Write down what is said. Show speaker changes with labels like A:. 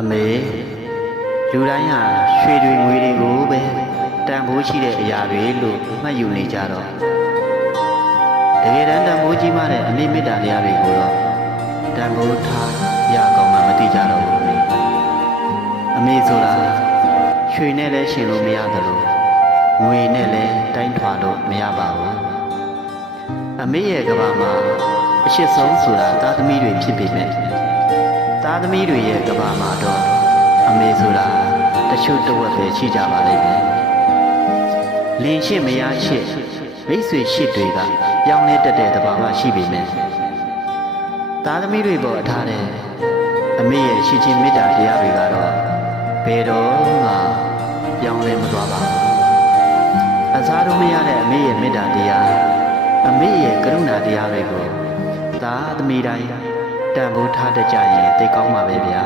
A: အမေလူတိုင်းဟာရွှေတွေငွေတွေကိုပဲတန်ဖိုးရှိတဲ့အရာတွေလို့မှတ်ယူနေကြတော့တကယ်တမ်းတန်ဖိုးကြီးမှတဲ့အမေမေတ္တာတရားတွေကိုတော့တန်ဖိုးထားရကောင်မှမသိကြတော့ဘူးလေအမေဆိုတာရွှေနဲ့လည်းရှင်လို့မရသလိုငွေနဲ့လည်းတိုင်းထွာလို့မရပါဘူးအမေရဲ့ကဘာမှာအရှိဆုံးဆိုတာသားသမီးတွေဖြစ်ပေမဲ့ သားသမီးတွေရဲ့ကဘာမှာတော့အမေဆိုတာတချို့တစ်ဝက်ပဲရှိကြပါလိမ့်မယ်။လင်ရှိမယားရှိမိတ်ဆွေရှိတွေကပြောင်းလဲတတ်တဲ့တဘာမှရှိပေမယ်။သားသမီးတွေပေါ်အထားတဲ့အမေရဲ့ရှိချင်းမေတ္တာတရားတွေကတော့ဘယ်တော့မှပြောင်းလဲမသွားပါဘူး။အစားတော့မရတဲ့အမေရဲ့မေတ္တာတရားအမေရဲ့ကရုဏာတရားတွေကိုသားသမီးတိုင်း တန်ဖိုးထားတတ်ကြရင်သိကောင်းပါပဲဗျာ။